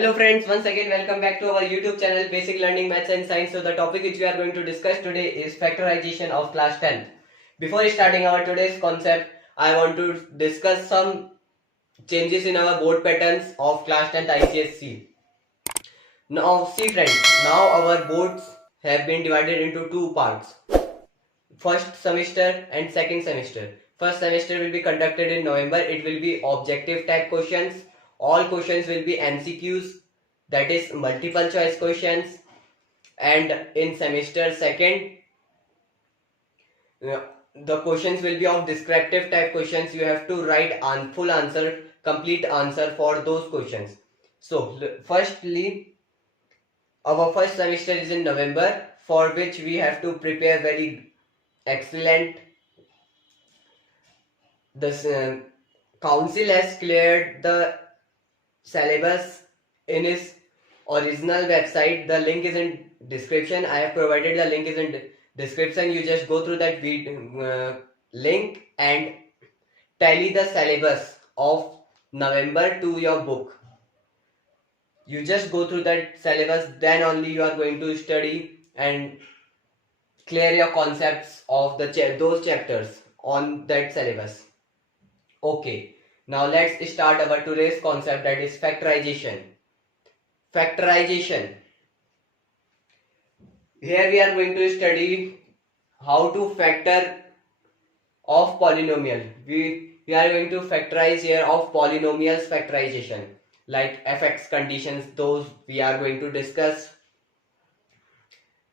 Hello friends, once again welcome back to our YouTube channel Basic Learning Maths and Science. So the topic which we are going to discuss today is factorization of class 10th. Before starting our today's concept, I want to discuss some changes in our board patterns of class 10th ICSE. Now see friends, now our boards have been divided into two parts. First semester and second semester. First semester will be conducted in November. It will be objective type questions. All questions will be MCQs, that is multiple choice questions. And in semester second, the questions will be of descriptive type questions. You have to write full answer, complete answer for those questions. So firstly, our first semester is in November, for which we have to prepare very excellent. The council has cleared the syllabus in its original website. The link is in description. I have provided the link is in description. You just go through that link and tally the syllabus of November to your book. You just go through that syllabus, then only you are going to study and clear your concepts of those chapters on that syllabus. Okay, now let's start our today's concept, that is factorization. Factorization. Here we are going to study how to factor of polynomial. We are going to factorize here of polynomials factorization, like fx conditions, those we are going to discuss.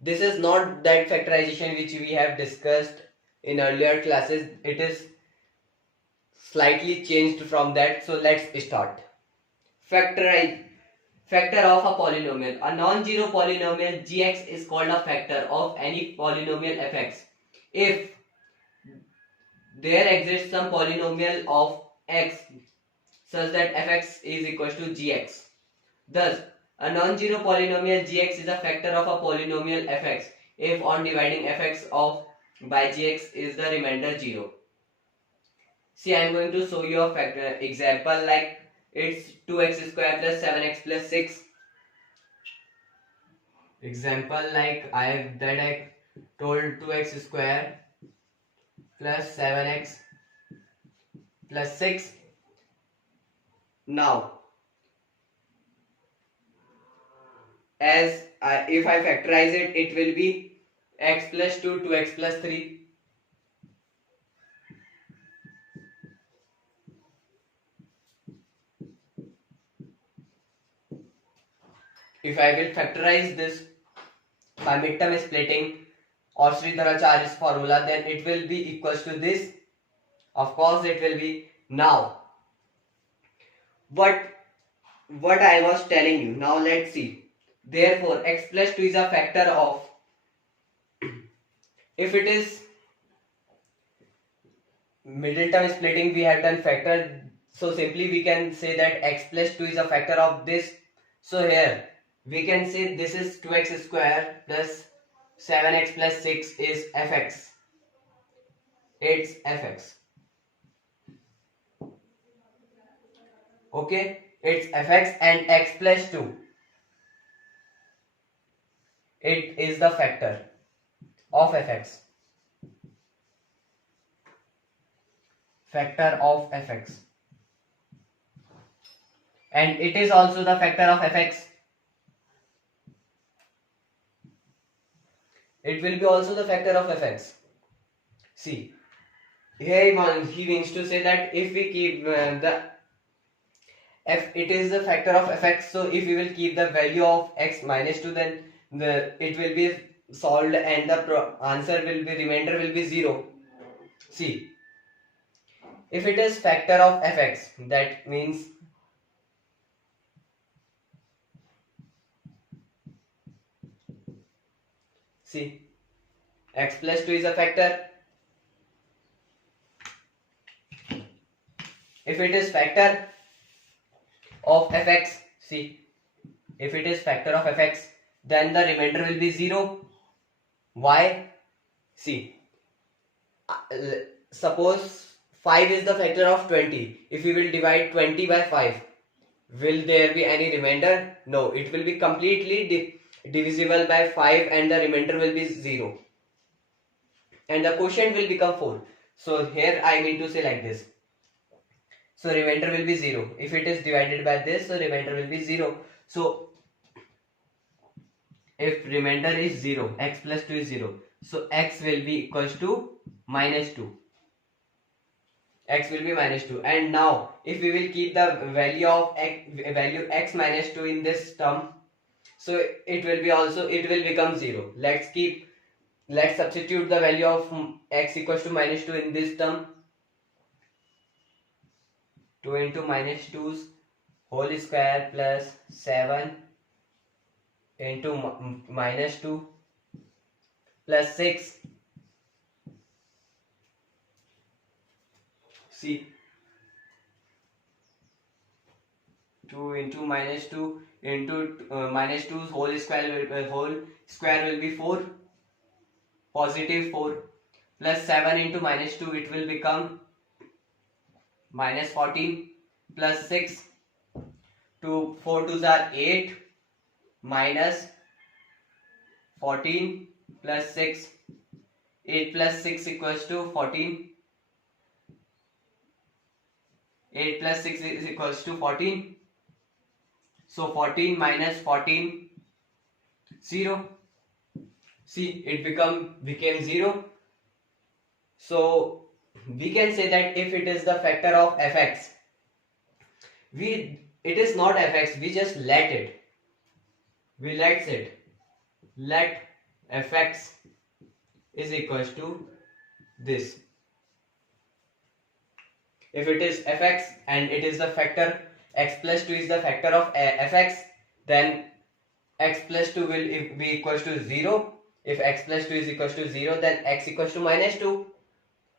This is not that factorization which we have discussed in earlier classes. It is slightly changed from that. So let's start. Factor of a polynomial. A non-zero polynomial gx is called a factor of any polynomial fx if there exists some polynomial of x such that fx is equal to gx. Thus, a non-zero polynomial gx is a factor of a polynomial fx if on dividing fx of by gx is the remainder 0. See, I am going to show you a factor example, like it's 2x square plus 7x plus 6. Example, like I told 2x square plus 7x plus 6. Now, if I factorize it, it will be x plus 2, 2x plus 3. If I will factorize this by midterm splitting or Sridharacharya's formula, then it will be equals to this. Of course, it will be. Now, what I was telling you. Now let's see. Therefore, x plus 2 is a factor of, if it is middle term splitting, we have done factor. So simply we can say that x plus 2 is a factor of this. So here we can say this is 2x square plus 7x plus 6 is fx. It's fx. Okay, it's fx, and x plus 2, it is the factor of fx. Factor of fx. And it is also the factor of fx. It will be also the factor of fx. See, here he means to say that if we keep it is the factor of fx, so if we will keep the value of x minus 2, then it will be solved and the answer will be, remainder will be 0. See, if it is factor of fx, that means see, x plus 2 is a factor. If it is factor of fx, see, if it is factor of fx, then the remainder will be 0. Why? See, suppose 5 is the factor of 20. If we will divide 20 by 5, Will there be any remainder? No, it will be completely divisible by 5 and the remainder will be 0. And the quotient will become 4. So here I mean to say like this. So remainder will be 0. If it is divided by this, so remainder will be 0. So if remainder is 0, x plus 2 is 0. So x will be equals to minus 2. X will be minus 2. And now if we will keep the value of x minus 2 in this term, so it will become 0. Let's substitute the value of x equals to minus 2 in this term. 2 into minus 2's whole square plus 7 into minus 2 plus 6. See, 2 into minus 2 into minus 2's whole square will be 4, positive 4, plus 7 into minus 2, it will become minus 14, plus 6, 4 2s are 8, minus 14 plus 6, 8 plus 6 equals to 14, 8 plus 6 is equals to 14. So 14 minus 14, 0. See, it became 0. So we can say that if it is the factor of fx, it is not fx, we just let it. We let it. Let fx is equals to this. If it is fx and it is the factor, x plus 2 is the factor of fx, then x plus 2 will be equals to 0. If x plus 2 is equals to 0, then x equals to minus 2.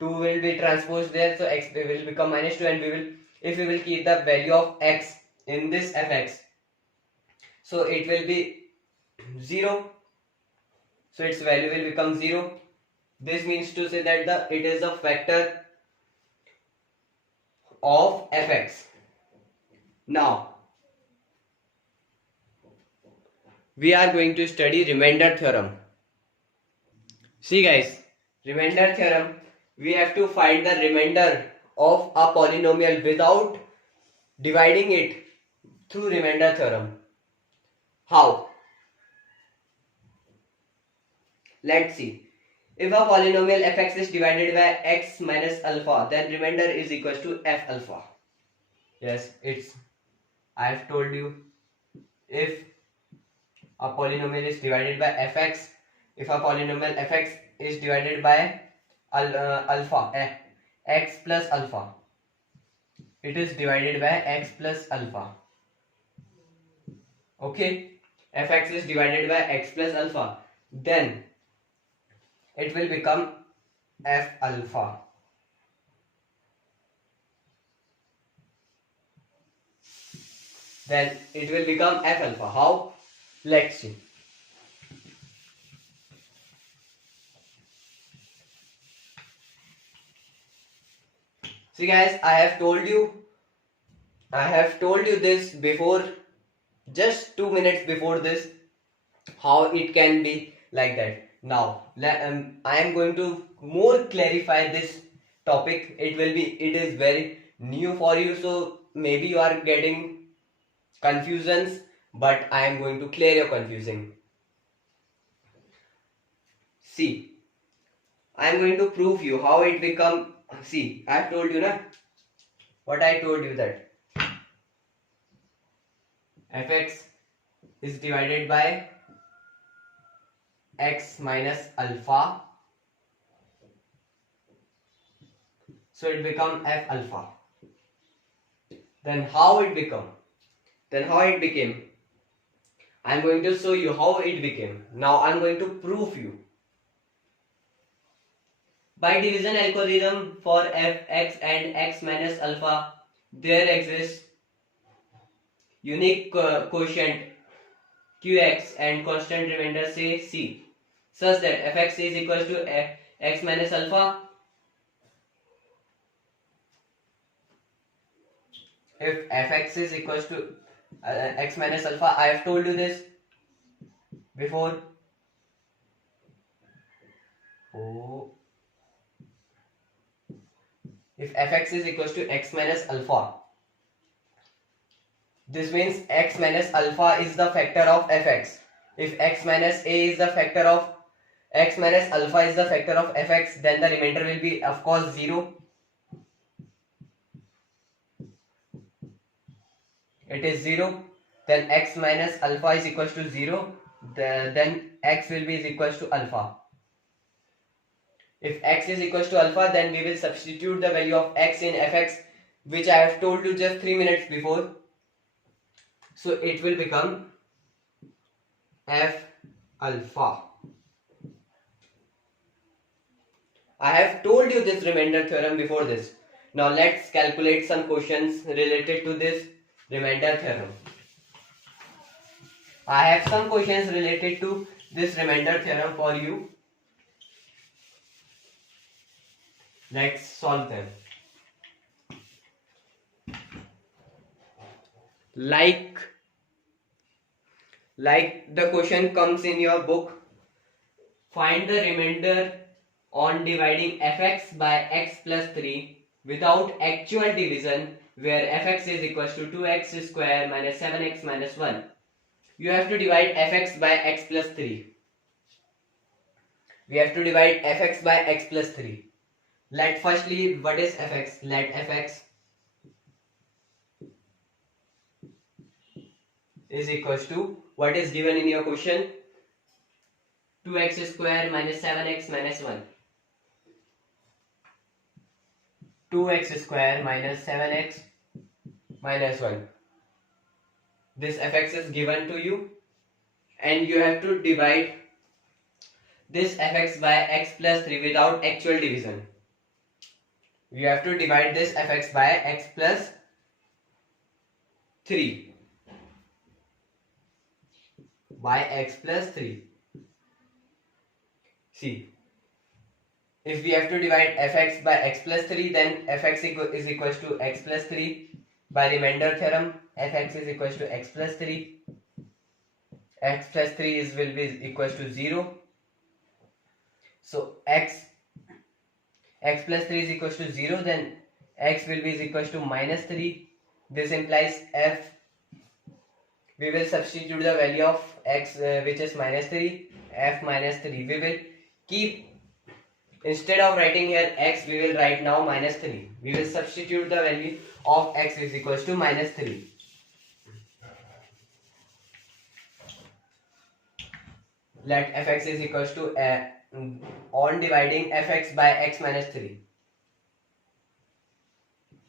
2 will be transposed there, so x will become minus 2, and if we will keep the value of x in this fx, so it will be 0. So its value will become 0. This means to say that it is a factor of fx. Now we are going to study remainder theorem. See guys, remainder theorem, we have to find the remainder of a polynomial without dividing it through remainder theorem. How? Let's see. If a polynomial fx is divided by x minus alpha, then remainder is equals to f alpha. Yes, I have told you, if a polynomial is divided by fx, if a polynomial fx is divided by alpha, x plus alpha, it is divided by x plus alpha. Okay, fx is divided by x plus alpha, then it will become f alpha. Then it will become f alpha. How? Let's see. See guys, I have told you this before, just 2 minutes before this, how it can be like that. Now I am going to more clarify this topic. It is very new for you, so maybe you are getting confusions, but I am going to clear your confusion. See, I am going to prove you how it become. See, I have told you na, what I told you, that fx is divided by x minus alpha, so it become f alpha. Then how it became, I am going to show you how it became. Now I am going to prove you. By division algorithm for fx and x minus alpha, there exists unique quotient qx and constant remainder say c, such that fx is equal to x minus alpha if fx is equals to x minus alpha, I have told you this before. If fx is equals to x minus alpha, this means x minus alpha is the factor of fx. If x minus a is the factor of x minus alpha is the factor of fx, then the remainder will be of course 0. It is 0. Then x minus alpha is equals to 0. Then x will be is equals to alpha. If x is equals to alpha, then we will substitute the value of x in fx, which I have told you just 3 minutes before. So it will become f alpha. I have told you this remainder theorem before this. Now let's calculate some questions related to this remainder theorem. I have some questions related to this remainder theorem for you. Let's solve them. Like the question comes in your book, find the remainder on dividing fx by x plus 3 without actual division, where fx is equals to 2x square minus 7x minus 1. You have to divide fx by x plus 3. We have to divide fx by x plus 3. Let firstly, what is fx? Let fx is equals to, what is given in your question? 2x square minus 7x minus 1. 2x square minus 7x minus 1. This fx is given to you, and you have to divide this fx by x plus 3 without actual division. You have to divide this fx by x plus 3. By x plus 3. See, if we have to divide fx by x plus 3, then fx is equals to x plus 3. By remainder theorem, fx is equals to x plus 3. X plus 3 will be equals to 0. So x plus 3 is equals to 0, then x will be equals to minus 3. This implies f. We will substitute the value of x, which is minus 3, f minus 3. We will keep, instead of writing here x, we will write now minus 3. We will substitute the value of x is equals to minus 3. Let fx is equals to on dividing fx by x minus 3.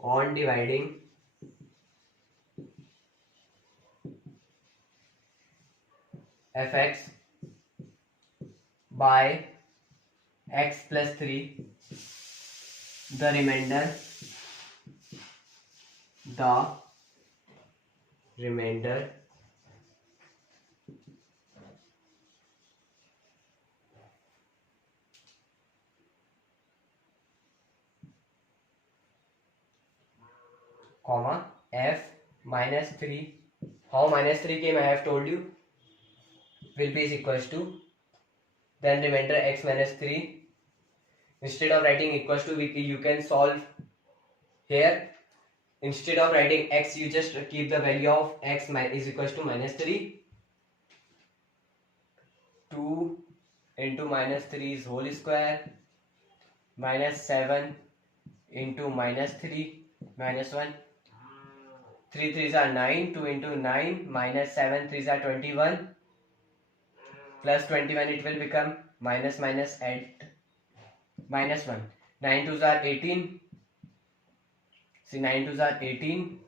On dividing fx by x plus 3, the remainder comma f minus 3. How minus 3 came I have told you, will be equals to, then remainder x minus 3. Instead of writing equals to, you can solve here. Instead of writing x, you just keep the value of x is equals to minus 3. 2 into minus 3 is whole square minus 7 into minus 3 minus 1. 3 3s are 9. 2 into 9 minus 7 3s are 21 plus 21. It will become minus minus add minus 1. 9 2s are 18. See, 9 2s are 18.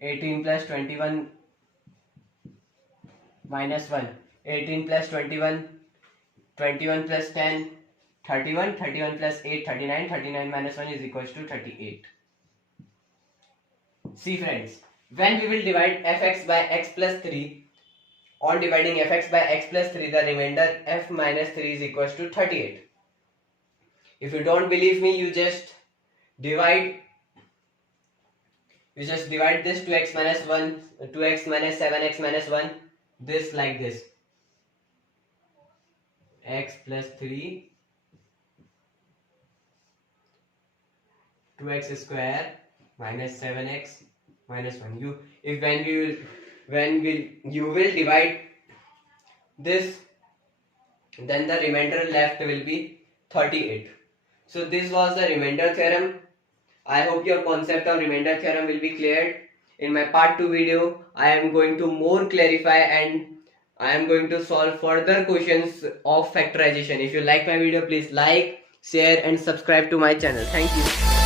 18 plus 21 minus 1. 18 plus 21. 21 plus 10. 31. 31 plus 8. 39. 39 minus 1 is equals to 38. See friends, when we will divide fx by x plus 3, on dividing fx by x plus 3, the remainder f minus 3 is equals to 38. If you don't believe me, you just divide You just divide this 2x minus 1, 2x minus 7x minus 1, this like this. X plus 3, 2x square minus 7x minus 1. You will divide this, then the remainder left will be 38. So this was the remainder theorem. I hope your concept of remainder theorem will be cleared. In my part 2 video, I am going to more clarify and I am going to solve further questions of factorization. If you like my video, please like, share and subscribe to my channel. Thank you.